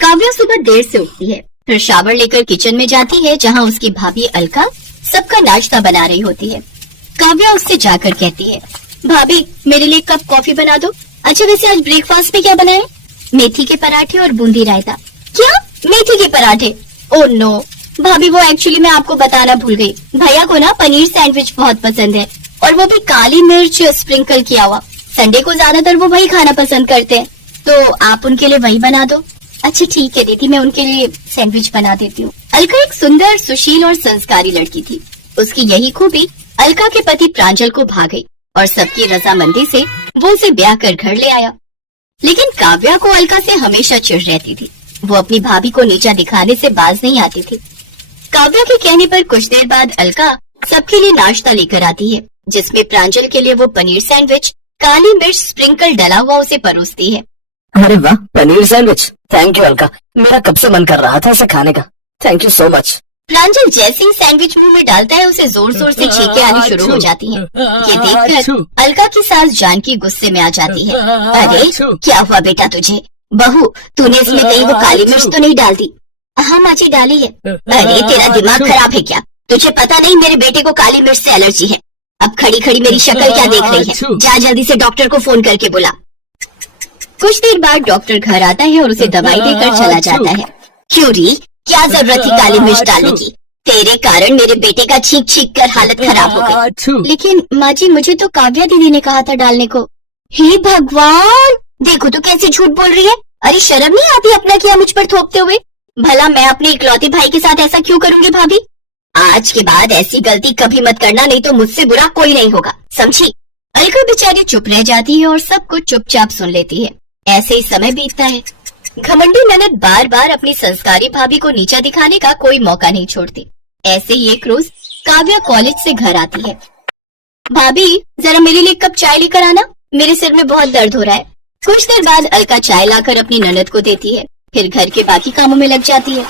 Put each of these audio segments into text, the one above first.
काव्या सुबह देर से उठती है, फिर शावर लेकर किचन में जाती है जहाँ उसकी भाभी अलका सबका नाश्ता बना रही होती है। काव्या उससे जाकर कहती है, भाभी मेरे लिए कप कॉफी बना दो। अच्छा वैसे आज ब्रेकफास्ट में क्या बनाए? मेथी के पराठे और बूंदी रायता। क्या मेथी के पराठे? ओह नो भाभी, वो एक्चुअली मैं आपको बताना भूल गई। भैया को ना पनीर सैंडविच बहुत पसंद है और वो भी काली मिर्च स्प्रिंकल किया हुआ। संडे को ज्यादातर वो वही खाना पसंद करते हैं, तो आप उनके लिए वही बना दो। अच्छा ठीक है दीदी, मैं उनके लिए सैंडविच बना देती हूँ। अलका एक सुंदर, सुशील और संस्कारी लड़की थी। उसकी यही खूबी अलका के पति प्रांजल को भा गई और सबकी रजामंदी से वो उसे ब्याह कर घर ले आया। लेकिन काव्या को अलका से हमेशा चिढ़ रहती थी। वो अपनी भाभी को नीचा दिखाने से बाज नहीं आती थी। काव्या के कहने पर कुछ देर बाद अलका सबके लिए नाश्ता लेकर आती है, जिसमें प्रांजल के लिए वो पनीर सैंडविच काली मिर्च स्प्रिंकल डला हुआ उसे परोसती है। अरे वाह, paneer sandwich, thank you Alka, मेरा कब से मन कर रहा था इसे खाने का, थैंक यू सो मच। प्रांजल जैसे ही सैंडविच मुंह में डालता है उसे जोर जोर से छींकें आनी शुरू हो जाती हैं। ये देखकर अलका की सास जानकी गुस्से में आ जाती है। अरे क्या हुआ बेटा तुझे? बहू तूने इसमें कहीं वो काली मिर्च तो नहीं डाल दी? हाँ माँ जी डाली है। अरे तेरा दिमाग खराब है क्या? तुझे पता नहीं मेरे बेटे को काली मिर्च से एलर्जी है। अब खड़ी खड़ी मेरी शक्ल क्या देख रही है? जा जल्दी से डॉक्टर को फोन करके बुला। कुछ देर बाद डॉक्टर घर आता है और उसे दवाई देकर चला जाता है। क्यों री, क्या जरूरत थी काली मिर्च डालने की? तेरे कारण मेरे बेटे का छींक छींक कर हालत खराब हो गई। लेकिन माँ जी मुझे तो काव्या दीदी ने कहा था डालने को। हे भगवान, देखो तो कैसे झूठ बोल रही है। अरे शर्म नहीं आती अपना किया मुझ पर थोपते हुए? भला मैं अपने इकलौते भाई के साथ ऐसा क्यों करूंगी भाभी? आज के बाद ऐसी गलती कभी मत करना, नहीं तो मुझसे बुरा कोई नहीं होगा, समझी? अलका बेचारी चुप रह जाती है और सब कुछ चुपचाप सुन लेती है। ऐसे ही समय बीतता है। घमंडी ननद बार बार अपनी संस्कारी भाभी को नीचा दिखाने का कोई मौका नहीं छोड़ती। ऐसे ही एक रोज काव्या कॉलेज से घर आती है। भाभी जरा मेरे लिए कप चाय लेकर आना, मेरे सिर में बहुत दर्द हो रहा है। कुछ देर बाद अलका चाय लाकर अपनी ननद को देती है, फिर घर के बाकी कामों में लग जाती है।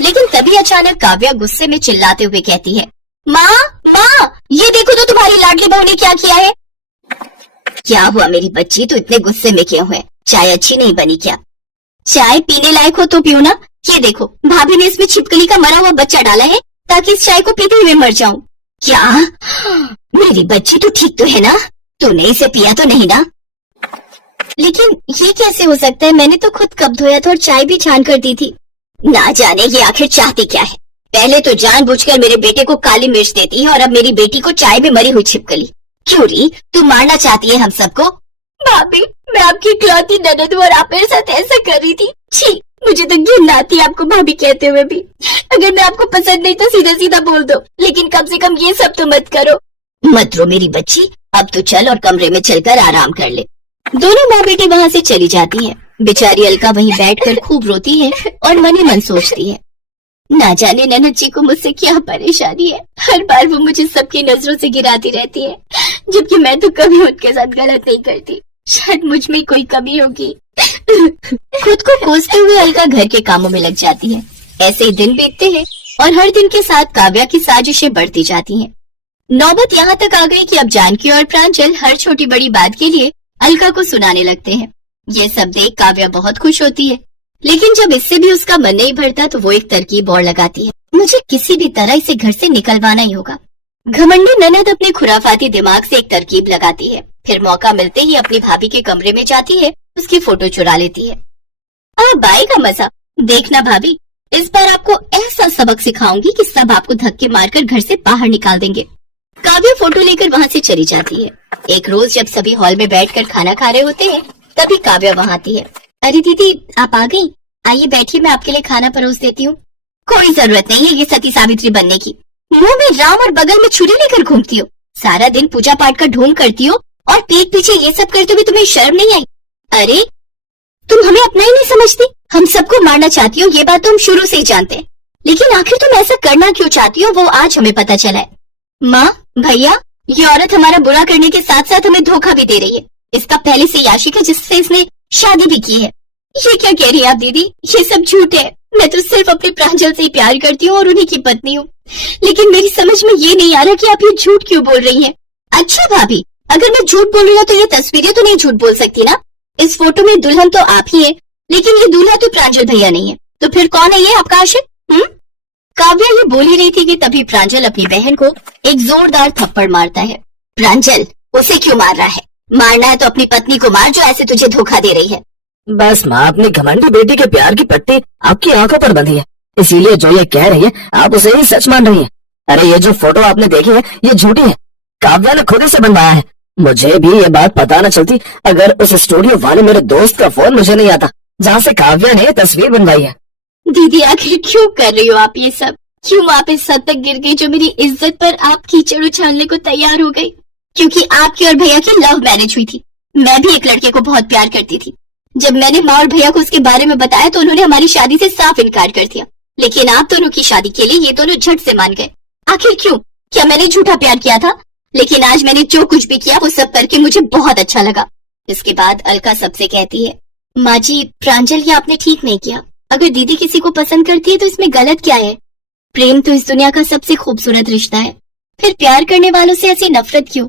लेकिन तभी अचानक काव्या गुस्से में चिल्लाते हुए कहती है, माँ माँ ये देखो तो तुम्हारी लाडली बहू ने क्या किया है। क्या हुआ मेरी बच्ची, तो इतने गुस्से में क्यों है? चाय अच्छी नहीं बनी क्या? चाय पीने लायक हो तो पियो ना। ये देखो भाभी ने इसमें छिपकली का मरा हुआ बच्चा डाला है ताकि इस चाय को पीते हुए मर जाऊं। क्या मेरी बच्ची तो ठीक तो है ना? तूने इसे पिया तो नहीं ना? लेकिन ये कैसे हो सकता है? मैंने तो खुद कप धोया था और चाय भी छान कर दी थी। ना जाने ये आखिर चाहती क्या है। पहले तो जानबूझकर मेरे बेटे को काली मिर्च देती है और अब मेरी बेटी को चाय में मरी हुई छिपकली। क्यों री, तू मारना चाहती है हम सबको? भाभी मैं आपकी इकलौती ननद हूं और आप मेरे साथ ऐसा कर रही थी। छी, मुझे तो घिन आती है आपको भाभी कहते हुए भी। अगर मैं आपको पसंद नहीं तो सीधा सीधा बोल दो, लेकिन कम से कम ये सब तो मत करो। मत रो मेरी बच्ची, अब तो चल और कमरे में चलकर आराम कर ले। दोनों माँ बेटी वहाँ से चली जाती हैं। बेचारी अलका वहीं बैठकर खूब रोती है और मन ही मन सोचती है, ना जाने ननद जी को मुझसे क्या परेशानी है। हर बार वो मुझे सबकी नजरों से गिराती रहती है, जबकि मैं तो कभी उनके साथ गलत नहीं करती। शायद मुझ में कोई कमी होगी। खुद को कोसते हुए अलका घर के कामों में लग जाती है। ऐसे ही दिन बीतते हैं और हर दिन के साथ काव्या की साजिशें बढ़ती जाती हैं। नौबत यहाँ तक आ गई कि अब जानकी और प्रांजल हर छोटी बड़ी बात के लिए अलका को सुनाने लगते हैं। ये सब देख काव्या बहुत खुश होती है, लेकिन जब इससे भी उसका मन नहीं भरता तो वो एक तरकीब और लगाती है। मुझे किसी भी तरह इसे घर से निकलवाना ही होगा। घमंडी ननद अपने खुराफाती दिमाग से एक तरकीब लगाती है, फिर मौका मिलते ही अपनी भाभी के कमरे में जाती है, उसकी फोटो चुरा लेती है। अब आएगा मजा, देखना भाभी, इस बार आपको ऐसा सबक सिखाऊंगी कि सब आपको धक्के मारकर घर से बाहर निकाल देंगे। काव्या फोटो लेकर वहाँ से चली जाती है। एक रोज जब सभी हॉल में बैठकर खाना खा रहे होते हैं, तभी काव्या वहाँ आती है। अरे दीदी आप आ गई, आइए बैठिए, मैं आपके लिए खाना परोस देती हूँ। कोई जरूरत नहीं है ये सती सावित्री बनने की। मुंह में राम और बगल में छुरी लेकर घूमती हो, सारा दिन पूजा पाठ का ढोंग करती हो और पीठ पीछे ये सब करते हुए तुम्हें शर्म नहीं आई? अरे तुम हमें अपना ही नहीं समझती। हम सबको मारना चाहती हो, ये बात तो हम शुरू से ही जानते हैं, लेकिन आखिर तुम ऐसा करना क्यों चाहती हो वो आज हमें पता चला है। माँ भैया, ये औरत हमारा बुरा करने के साथ साथ हमें धोखा भी दे रही है। इसका पहले से आशिक है जिससे इसने शादी भी की है। ये क्या कह रही है आप दीदी? ये सब झूठ है। मैं तो सिर्फ अपने प्रांजल से ही प्यार करती हूँ और उन्हीं की पत्नी हूँ, लेकिन मेरी समझ में ये नहीं आ रहा कि आप ये झूठ क्यों बोल रही हैं। अच्छा भाभी, अगर मैं झूठ बोल रही हूँ तो ये तस्वीरें तो नहीं झूठ बोल सकती ना? इस फोटो में दुल्हन तो आप ही है, लेकिन ये दूल्हा तो प्रांजल भैया नहीं है, तो फिर कौन है ये आपका आशिक? काव्या ये बोल ही रही थी कि तभी प्रांजल अपनी बहन को एक जोरदार थप्पड़ मारता है। प्रांजल, उसे क्यों मार रहा है? मारना है तो अपनी पत्नी को मार जो ऐसे तुझे धोखा दे रही है। बस माँ, अपनी घमंडी बेटी के प्यार की पट्टी आपकी आंखों पर बंधी है, इसीलिए जो ये कह रही है आप उसे ही सच मान रही है। अरे ये जो फोटो आपने देखी है ये झूठी है, काव्या ने खुद ही से बनवाया है। मुझे भी ये बात पता न चलती अगर उस स्टूडियो वाले मेरे दोस्त का फोन मुझे नहीं आता जहाँ से काव्या ने तस्वीर बनवाई है। दीदी आखिर क्यों कर रही हो आप ये सब? क्यों आप इस हद तक गिर गई जो मेरी इज्जत पर आप कीचड़ उछालने को तैयार हो गई? क्योंकि आपकी और भैया की लव मैरिज हुई थी। मैं भी एक लड़के को बहुत प्यार करती थी। जब मैंने माँ और भैया को उसके बारे में बताया तो उन्होंने हमारी शादी से साफ इनकार कर दिया, लेकिन आप दोनों की शादी के लिए ये दोनों झट से मान गए। आखिर क्यों? क्या मैंने झूठा प्यार किया था? लेकिन आज मैंने जो कुछ भी किया वो सब करके मुझे बहुत अच्छा लगा। इसके बाद अलका सबसे कहती है, माँ जी, प्रांजल ये आपने ठीक नहीं किया। अगर दीदी किसी को पसंद करती है तो इसमें गलत क्या है? प्रेम तो इस दुनिया का सबसे खूबसूरत रिश्ता है, फिर प्यार करने वालों से ऐसी नफरत क्यों?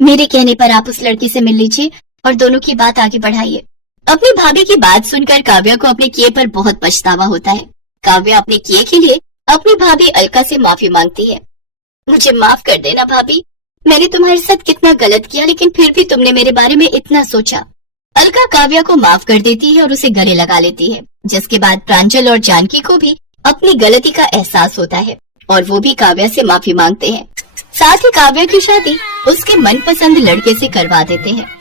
मेरे कहने पर आप उस लड़के से मिल लीजिए और दोनों की बात आगे बढ़ाइए। अपनी भाभी की बात सुनकर काव्या को अपने किए पर बहुत पछतावा होता है। काव्या अपने किए के लिए अपनी भाभी अलका से माफी मांगती है। मुझे माफ कर देना भाभी, मैंने तुम्हारे साथ कितना गलत किया, लेकिन फिर भी तुमने मेरे बारे में इतना सोचा। अलका काव्या को माफ कर देती है और उसे गले लगा लेती है, जिसके बाद प्रांजल और जानकी को भी अपनी गलती का एहसास होता है और वो भी काव्या से माफी मांगते हैं। साथ ही काव्या की शादी उसके मनपसंद लड़के से करवा देते हैं।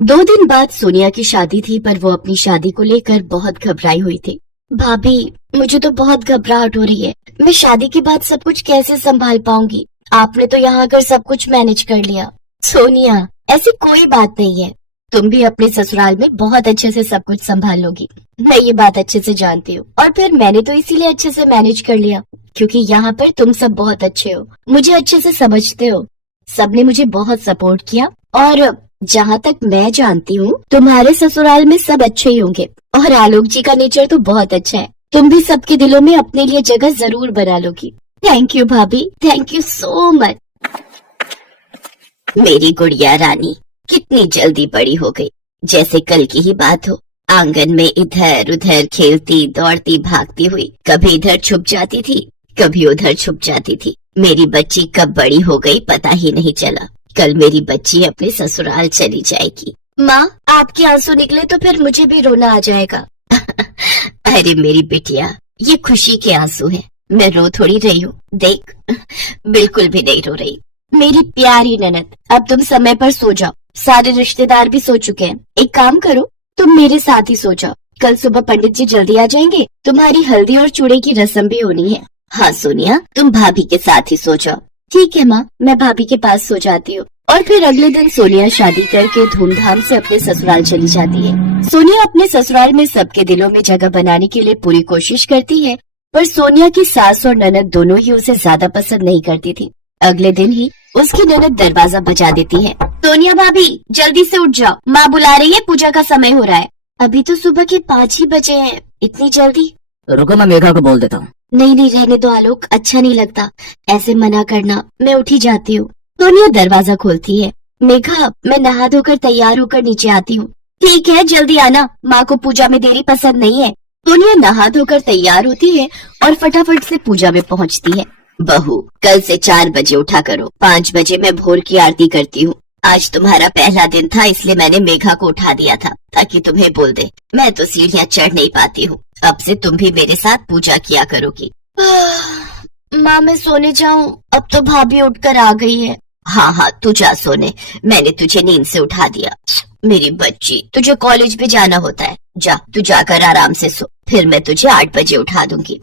दो दिन बाद सोनिया की शादी थी, पर वो अपनी शादी को लेकर बहुत घबराई हुई थी। भाभी, मुझे तो बहुत घबराहट हो रही है। मैं शादी के बाद सब कुछ कैसे संभाल पाऊंगी? आपने तो यहाँ आकर सब कुछ मैनेज कर लिया। सोनिया, ऐसी कोई बात नहीं है, तुम भी अपने ससुराल में बहुत अच्छे से सब कुछ संभाल लोगी। मैं ये बात अच्छे से जानती हूँ और फिर मैंने तो इसीलिए अच्छे से मैनेज कर लिया क्योंकि यहाँ पर तुम सब बहुत अच्छे हो, मुझे अच्छे से समझते हो। सबने मुझे बहुत सपोर्ट किया और जहाँ तक मैं जानती हूँ तुम्हारे ससुराल में सब अच्छे ही होंगे और आलोक जी का नेचर तो बहुत अच्छा है। तुम भी सबके दिलों में अपने लिए जगह जरूर बना लोगी। थैंक यू भाभी, थैंक यू सो मच। मेरी गुड़िया रानी कितनी जल्दी बड़ी हो गई, जैसे कल की ही बात हो। आंगन में इधर उधर खेलती दौड़ती भागती हुई, कभी इधर छुप जाती थी, कभी उधर छुप जाती थी। मेरी बच्ची कब बड़ी हो गई पता ही नहीं चला। कल मेरी बच्ची अपने ससुराल चली जाएगी। माँ, आपके आंसू निकले तो फिर मुझे भी रोना आ जाएगा। अरे मेरी बिटिया, ये खुशी के आंसू हैं। मैं रो थोड़ी रही हूँ, देख बिल्कुल भी नहीं रो रही। मेरी प्यारी ननद, अब तुम समय पर सो जाओ। सारे रिश्तेदार भी सो चुके हैं। एक काम करो, तुम मेरे साथ ही सो जाओ। कल सुबह पंडित जी जल्दी आ जाएंगे, तुम्हारी हल्दी और चूड़े की रस्म भी होनी है। हाँ सोनिया, तुम भाभी के साथ ही सो जाओ। ठीक है माँ, मैं भाभी के पास सो जाती हूँ। और फिर अगले दिन सोनिया शादी करके धूमधाम से अपने ससुराल चली जाती है। सोनिया अपने ससुराल में सबके दिलों में जगह बनाने के लिए पूरी कोशिश करती है, पर सोनिया की सास और ननद दोनों ही उसे ज्यादा पसंद नहीं करती थी। अगले दिन ही उसकी ननद दरवाजा बजा देती है। सोनिया भाभी, जल्दी से उठ जाओ, माँ बुला रही है, पूजा का समय हो रहा है। अभी तो सुबह के 5 ही बजे हैं, इतनी जल्दी? रुको, मैं मेघा को बोल देता हूँ। नहीं नहीं, रहने दो आलोक, अच्छा नहीं लगता ऐसे मना करना। मैं उठी जाती हूँ। सोनिया दरवाजा खोलती है। मेघा, मैं नहा धोकर तैयार होकर नीचे आती हूँ। ठीक है, जल्दी आना, माँ को पूजा में देरी पसंद नहीं है। सोनिया नहा धोकर तैयार होती है और फटाफट से पूजा में पहुँचती है। बहू, कल से 4 बजे उठा करो, 5 बजे मैं भोर की आरती करती हूँ। आज तुम्हारा पहला दिन था, इसलिए मैंने मेघा को उठा दिया था ताकि तुम्हें बोल दे। मैं तो सीढ़ियाँ चढ़ नहीं पाती हूँ। अब से तुम भी मेरे साथ पूजा किया करोगी। माँ, मैं सोने जाऊँ? अब तो भाभी उठकर आ गई है। हाँ हाँ, तू जा सोने, मैंने तुझे नींद से उठा दिया। मेरी बच्ची, तुझे कॉलेज भी जाना होता है, जा तू जाकर आराम से सो, फिर मैं तुझे 8 बजे उठा दूंगी।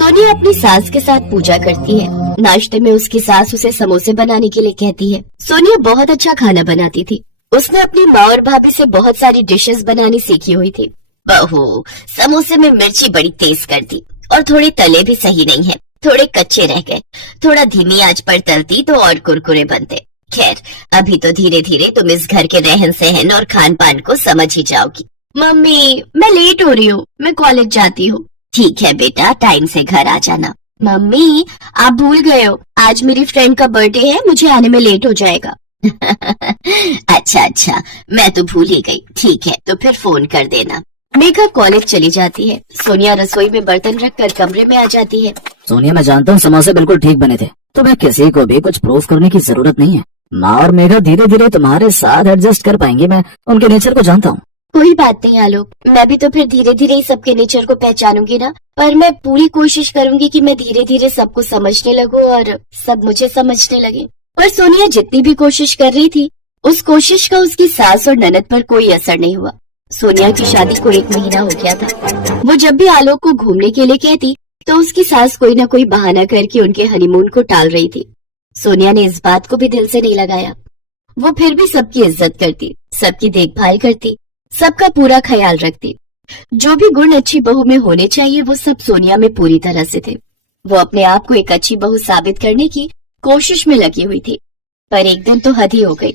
सोनिया अपनी सास के साथ पूजा करती है। नाश्ते में उसकी सास उसे समोसे बनाने के लिए कहती है। सोनिया बहुत अच्छा खाना बनाती थी। उसने अपनी माँ और भाभी से बहुत सारी डिशेस बनानी सीखी हुई थी। बहू, समोसे में मिर्ची बड़ी तेज कर दी और थोड़े तले भी सही नहीं है, थोड़े कच्चे रह गए। थोड़ा धीमी आंच पर तलती तो और कुरकुरे बनते। खैर, अभी तो धीरे धीरे तुम इस घर के रहन सहन और खान पान को समझ ही जाओगी। मम्मी, मैं लेट हो रही हूँ, मैं कॉलेज जाती हूँ। ठीक है बेटा, टाइम से घर आ जाना। मम्मी, आप भूल गए हो, आज मेरी फ्रेंड का बर्थडे है, मुझे आने में लेट हो जाएगा। अच्छा, मैं तो भूल ही गई। ठीक है, तो फिर फोन कर देना। मेघा कॉलेज चली जाती है। सोनिया रसोई में बर्तन रखकर कमरे में आ जाती है। सोनिया, मैं जानता हूँ समोसे बिल्कुल ठीक बने थे, तो मैं किसी को भी कुछ प्रूफ करने की जरूरत नहीं है। माँ और मेघा धीरे धीरे तुम्हारे साथ एडजस्ट कर पाएंगी, मैं उनके नेचर को जानता हूँ। कोई बात नहीं आलोक, मैं भी तो फिर धीरे धीरे ही सबके नेचर को पहचानूंगी ना। पर मैं पूरी कोशिश करूंगी कि मैं धीरे धीरे सबको समझने लगूं और सब मुझे समझने लगे। पर सोनिया जितनी भी कोशिश कर रही थी, उस कोशिश का उसकी सास और ननद पर कोई असर नहीं हुआ। सोनिया की शादी को 1 महीना हो गया था। वो जब भी आलोक को घूमने के लिए कहती, तो उसकी सास कोई न कोई बहाना करके उनके हनीमून को टाल रही थी। सोनिया ने इस बात को भी दिल से नहीं लगाया। वो फिर भी सबकी इज्जत करती, सबकी देखभाल करती, सबका पूरा ख्याल रखती। जो भी गुण अच्छी बहू में होने चाहिए, वो सब सोनिया में पूरी तरह से थे। वो अपने आप को एक अच्छी बहू साबित करने की कोशिश में लगी हुई थी। पर एक दिन तो हद ही हो गई।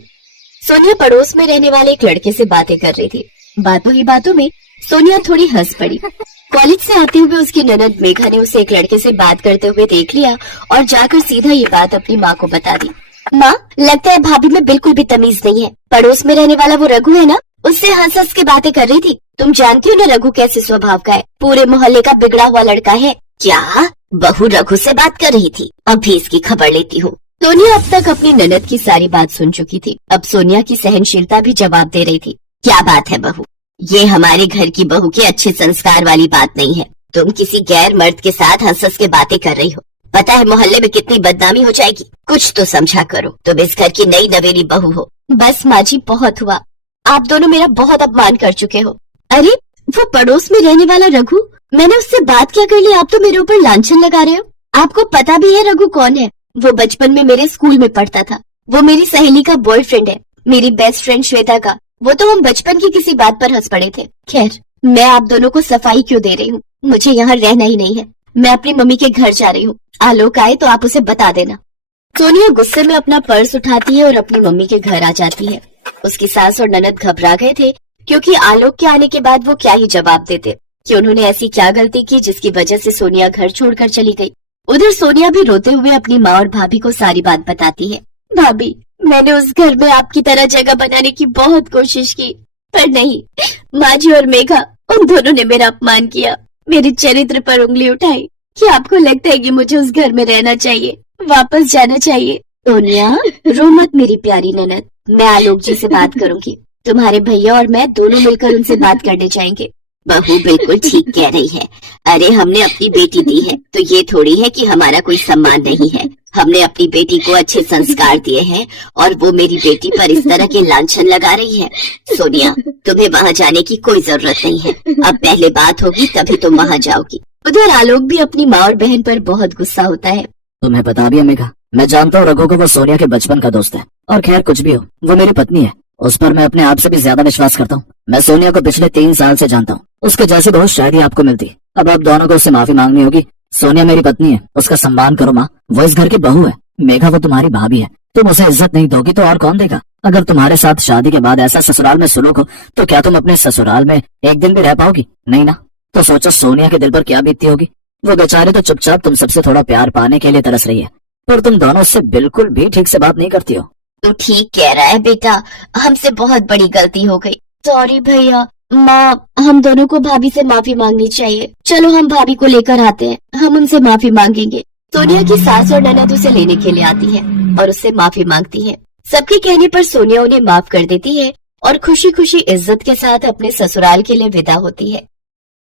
सोनिया पड़ोस में रहने वाले एक लड़के से बातें कर रही थी। बातों ही बातों में सोनिया थोड़ी हंस पड़ी। कॉलेज से आते हुए उसकी ननद मेघा ने उसे एक लड़के से बात करते हुए देख लिया और जाकर सीधा ये बात अपनी माँ को बता दी। माँ, लगता है भाभी में बिल्कुल भी तमीज नहीं है। पड़ोस में रहने वाला वो रघु है ना, उससे हंस हंस के बातें कर रही थी। तुम जानती हो ना रघु कैसे स्वभाव का है, पूरे मोहल्ले का बिगड़ा हुआ लड़का है। क्या बहू रघु से बात कर रही थी? अभी इसकी खबर लेती हूँ। सोनिया अब तक अपनी ननद की सारी बात सुन चुकी थी। अब सोनिया की सहनशीलता भी जवाब दे रही थी। क्या बात है बहू? ये हमारे घर की बहू के अच्छे संस्कार वाली बात नहीं है। तुम किसी गैर मर्द के साथ हंस हंस के बातें कर रही हो। पता है मोहल्ले में कितनी बदनामी हो जाएगी। कुछ तो समझा करो, तुम इस घर की नई नवेली बहू हो। बस माँ जी, बहुत हुआ। आप दोनों मेरा बहुत अपमान कर चुके हो। अरे वो पड़ोस में रहने वाला रघु, मैंने उससे बात क्या कर ली? आप तो मेरे ऊपर लांछन लगा रहे हो। आपको पता भी है रघु कौन है? वो बचपन में मेरे स्कूल में पढ़ता था। वो मेरी सहेली का बॉयफ्रेंड है, मेरी बेस्ट फ्रेंड श्वेता का। वो तो हम बचपन की किसी बात पर हंस पड़े थे। खैर, मैं आप दोनों को सफाई क्यों दे रही हूँ? मुझे यहाँ रहना ही नहीं है। मैं अपनी मम्मी के घर जा रही हूँ। आलोक आए तो आप उसे बता देना। सोनिया गुस्से में अपना पर्स उठाती है और अपनी मम्मी के घर आ जाती है। उसकी सास और ननद घबरा गए थे, क्योंकि आलोक के आने के बाद वो क्या ही जवाब देते कि उन्होंने ऐसी क्या गलती की जिसकी वजह से सोनिया घर छोड़कर चली गई। उधर सोनिया भी रोते हुए अपनी माँ और भाभी को सारी बात बताती है। भाभी, मैंने उस घर में आपकी तरह जगह बनाने की बहुत कोशिश की, पर नहीं। माँ जी और मेघा, उन दोनों ने मेरा अपमान किया, मेरे चरित्र पर उंगली उठाई। क्या आपको लगता है कि मुझे उस घर में रहना चाहिए, वापस जाना चाहिए? सोनिया, रो मत मेरी प्यारी ननद। मैं आलोक जी से बात करूंगी। तुम्हारे भैया और मैं दोनों मिलकर उनसे बात करने जाएंगे। बहू बिल्कुल ठीक कह रही है। अरे हमने अपनी बेटी दी है, तो ये थोड़ी है कि हमारा कोई सम्मान नहीं है। हमने अपनी बेटी को अच्छे संस्कार दिए हैं और वो मेरी बेटी पर इस तरह के लांछन लगा रही है। सोनिया, तुम्हें वहाँ जाने की कोई जरूरत नहीं है। अब पहले बात होगी तभी तुम वहाँ जाओगी। उधर आलोक भी अपनी माँ और बहन पर बहुत गुस्सा होता है। तुम्हें पता भी है मेघा, मैं जानता हूँ रघु को वो सोनिया के बचपन का दोस्त है। और खैर कुछ भी हो, वो मेरी पत्नी है। उस पर मैं अपने आप से भी ज्यादा विश्वास करता हूँ। मैं सोनिया को पिछले 3 साल से जानता हूँ। उसके जैसी बहुत शायद ही आपको मिलती। अब आप दोनों को उससे माफी मांगनी होगी। सोनिया मेरी पत्नी है, उसका सम्मान करो माँ। वो इस घर की बहू है। मेघा, वो तुम्हारी भाभी है। तुम उसे इज्जत नहीं दोगी तो और कौन देगा? अगर तुम्हारे साथ शादी के बाद ऐसा ससुराल में सुलूक हो, तो क्या तुम अपने ससुराल में एक दिन भी रह पाओगी? नहीं ना। तो सोचो सोनिया के दिल पर क्या बीतती होगी। वो बेचारे तो चुपचाप तुम सबसे थोड़ा प्यार पाने के लिए तरस रही है, पर तुम दोनों उससे बिल्कुल भी ठीक से बात नहीं करती हो। तू ठीक कह रहा है बेटा, हमसे बहुत बड़ी गलती हो गई। सॉरी भैया। माँ, हम दोनों को भाभी से माफी मांगनी चाहिए। चलो हम भाभी को लेकर आते हैं, हम उनसे माफी मांगेंगे। सोनिया की सास और ननद उसे लेने के लिए आती है और उससे माफी मांगती है। सबके कहने पर सोनिया उन्हें माफ कर देती है और खुशी खुशी इज्जत के साथ अपने ससुराल के लिए विदा होती है।